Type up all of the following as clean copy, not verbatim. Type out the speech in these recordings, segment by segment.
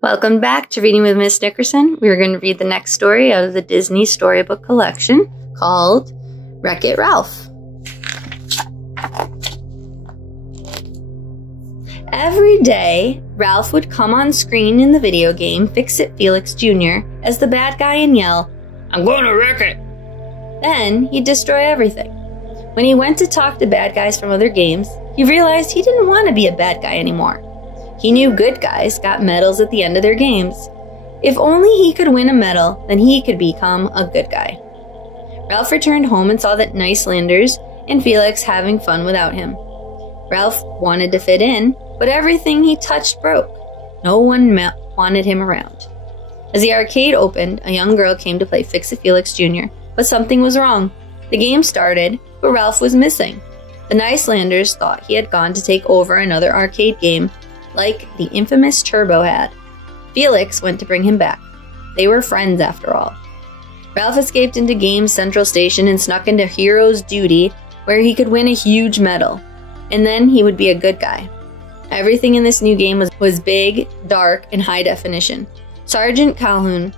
Welcome back to Reading with Miss Nickerson. We are going to read the next story out of the Disney Storybook Collection called Wreck-It Ralph. Every day, Ralph would come on screen in the video game Fix-It Felix Jr. as the bad guy and yell, "I'm going to wreck it!" Then he'd destroy everything. When he went to talk to bad guys from other games, he realized he didn't want to be a bad guy anymore. He knew good guys got medals at the end of their games. If only he could win a medal, then he could become a good guy. Ralph returned home and saw that Nicelanders and Felix having fun without him. Ralph wanted to fit in, but everything he touched broke. No one wanted him around. As the arcade opened, a young girl came to play Fix-It Felix Jr., but something was wrong. The game started, but Ralph was missing. The Nicelanders thought he had gone to take over another arcade game, like the infamous Turbo had. Felix went to bring him back. They were friends after all. Ralph escaped into Games Central Station and snuck into Hero's Duty, where he could win a huge medal. And then he would be a good guy. Everything in this new game was big, dark, and high definition. Sergeant Calhoun,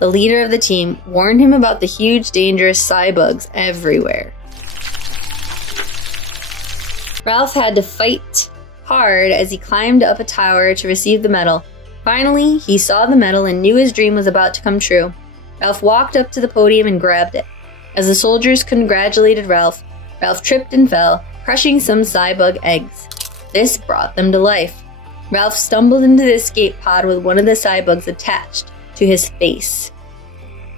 the leader of the team, warned him about the huge, dangerous cybugs everywhere. Ralph had to fight hard as he climbed up a tower to receive the medal. Finally, he saw the medal and knew his dream was about to come true. Ralph walked up to the podium and grabbed it. As the soldiers congratulated Ralph, Ralph tripped and fell, crushing some cybug eggs. This brought them to life. Ralph stumbled into the escape pod with one of the cybugs attached to his face.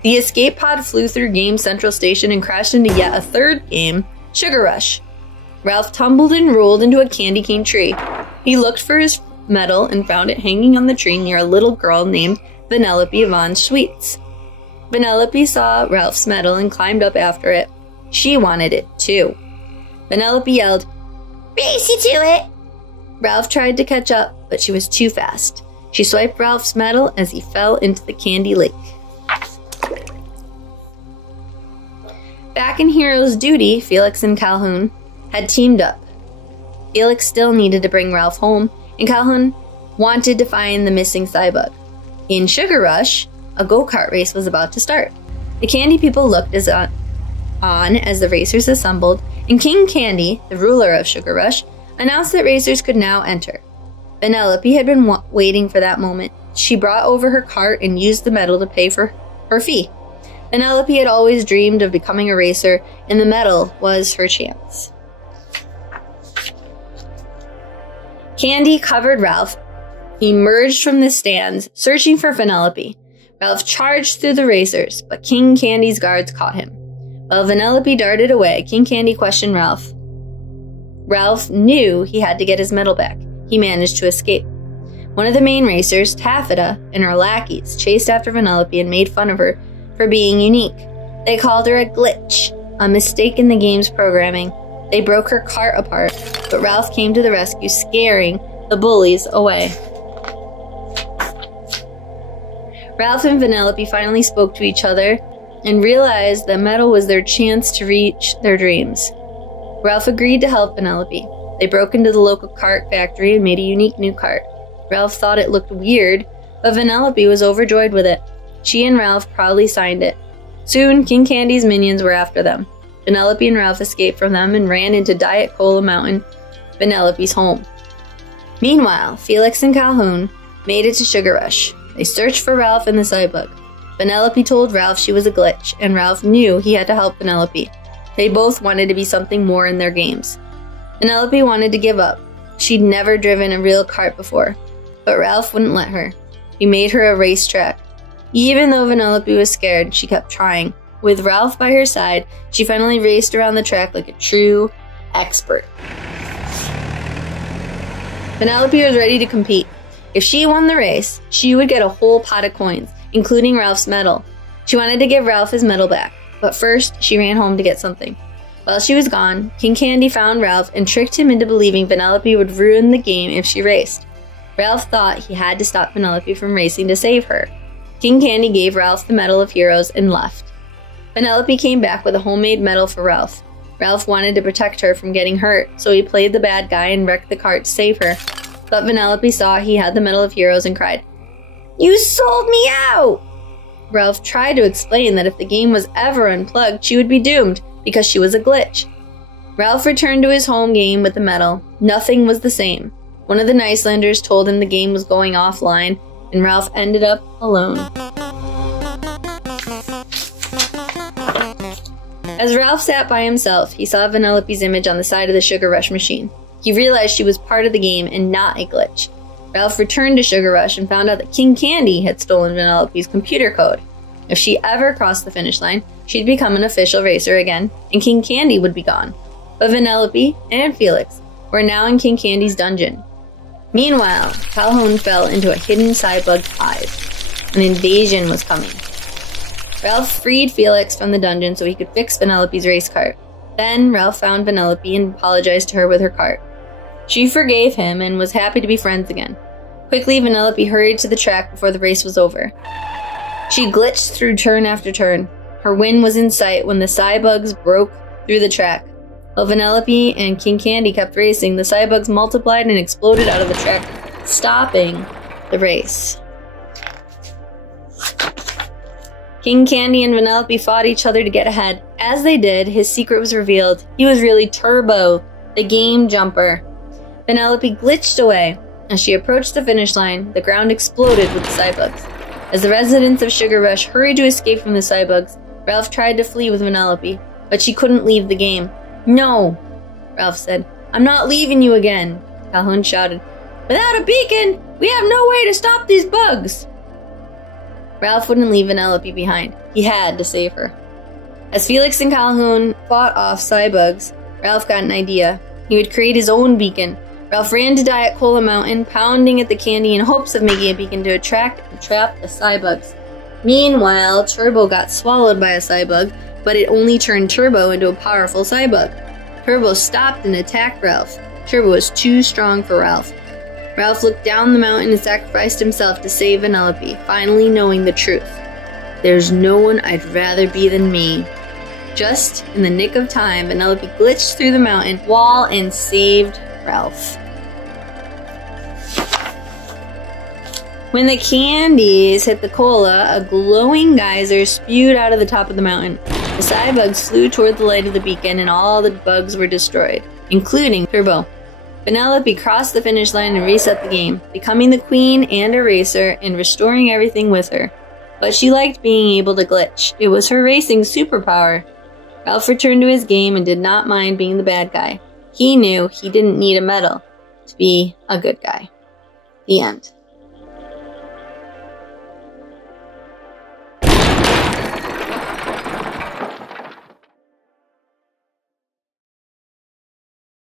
The escape pod flew through Game Central Station and crashed into yet a third game, Sugar Rush. Ralph tumbled and rolled into a candy cane tree. He looked for his medal and found it hanging on the tree near a little girl named Vanellope Von Schweetz. Vanellope saw Ralph's medal and climbed up after it. She wanted it too. Vanellope yelled, "Race you to it!" Ralph tried to catch up, but she was too fast. She swiped Ralph's medal as he fell into the candy lake. Back in Hero's Duty, Felix and Calhoun had teamed up. Felix still needed to bring Ralph home, and Calhoun wanted to find the missing cybug. In Sugar Rush, a go-kart race was about to start. The candy people looked on as the racers assembled, and King Candy, the ruler of Sugar Rush, announced that racers could now enter. Vanellope had been waiting for that moment. She brought over her cart and used the medal to pay for her fee. Vanellope had always dreamed of becoming a racer, and the medal was her chance. Candy covered Ralph. He emerged from the stands, searching for Vanellope. Ralph charged through the racers, but King Candy's guards caught him. While Vanellope darted away, King Candy questioned Ralph. Ralph knew he had to get his medal back. He managed to escape. One of the main racers, Taffeta, and her lackeys chased after Vanellope and made fun of her for being unique. They called her a glitch, a mistake in the game's programming. They broke her cart apart, but Ralph came to the rescue, scaring the bullies away. Ralph and Vanellope finally spoke to each other and realized the medal was their chance to reach their dreams. Ralph agreed to help Vanellope. They broke into the local cart factory and made a unique new cart. Ralph thought it looked weird, but Vanellope was overjoyed with it. She and Ralph proudly signed it. Soon, King Candy's minions were after them. Vanellope and Ralph escaped from them and ran into Diet Cola Mountain, Vanellope's home. Meanwhile, Felix and Calhoun made it to Sugar Rush. They searched for Ralph and the cybug. Vanellope told Ralph she was a glitch, and Ralph knew he had to help Vanellope. They both wanted to be something more in their games. Vanellope wanted to give up. She'd never driven a real cart before, but Ralph wouldn't let her. He made her a racetrack. Even though Vanellope was scared, she kept trying. With Ralph by her side, she finally raced around the track like a true expert. Vanellope was ready to compete. If she won the race, she would get a whole pot of coins, including Ralph's medal. She wanted to give Ralph his medal back, but first she ran home to get something. While she was gone, King Candy found Ralph and tricked him into believing Vanellope would ruin the game if she raced. Ralph thought he had to stop Vanellope from racing to save her. King Candy gave Ralph the Medal of Heroes and left. Vanellope came back with a homemade medal for Ralph. Ralph wanted to protect her from getting hurt, so he played the bad guy and wrecked the cart to save her. But Vanellope saw he had the Medal of Heroes and cried, You sold me out! Ralph tried to explain that if the game was ever unplugged, she would be doomed because she was a glitch. Ralph returned to his home game with the medal. Nothing was the same. One of the Nicelanders told him the game was going offline, and Ralph ended up alone. As Ralph sat by himself, he saw Vanellope's image on the side of the Sugar Rush machine. He realized she was part of the game and not a glitch. Ralph returned to Sugar Rush and found out that King Candy had stolen Vanellope's computer code. If she ever crossed the finish line, she'd become an official racer again, and King Candy would be gone. But Vanellope and Felix were now in King Candy's dungeon. Meanwhile, Calhoun fell into a hidden Cybug hive. An invasion was coming. Ralph freed Felix from the dungeon so he could fix Vanellope's race cart. Then Ralph found Vanellope and apologized to her with her cart. She forgave him and was happy to be friends again. Quickly, Vanellope hurried to the track before the race was over. She glitched through turn after turn. Her win was in sight when the Cybugs broke through the track. While Vanellope and King Candy kept racing, the Cybugs multiplied and exploded out of the track, stopping the race. King Candy and Vanellope fought each other to get ahead. As they did, his secret was revealed. He was really Turbo, the game jumper. Vanellope glitched away. As she approached the finish line, the ground exploded with the Cybugs. As the residents of Sugar Rush hurried to escape from the Cybugs, Ralph tried to flee with Vanellope, but she couldn't leave the game. No, Ralph said. I'm not leaving you again, Calhoun shouted. Without a beacon, we have no way to stop these bugs. Ralph wouldn't leave Vanellope behind. He had to save her. As Felix and Calhoun fought off Cybugs, Ralph got an idea. He would create his own beacon. Ralph ran to Diet Cola Mountain, pounding at the candy in hopes of making a beacon to attract and trap the Cybugs. Meanwhile, Turbo got swallowed by a Cybug, but it only turned Turbo into a powerful Cybug. Turbo stopped and attacked Ralph. Turbo was too strong for Ralph. Ralph looked down the mountain and sacrificed himself to save Vanellope, finally knowing the truth. There's no one I'd rather be than me. Just in the nick of time, Vanellope glitched through the mountain wall and saved Ralph. When the candies hit the cola, a glowing geyser spewed out of the top of the mountain. The Cybugs flew toward the light of the beacon and all the bugs were destroyed, including Turbo. Vanellope crossed the finish line and reset the game, becoming the queen and a racer and restoring everything with her. But she liked being able to glitch. It was her racing superpower. Ralph returned to his game and did not mind being the bad guy. He knew he didn't need a medal to be a good guy. The end.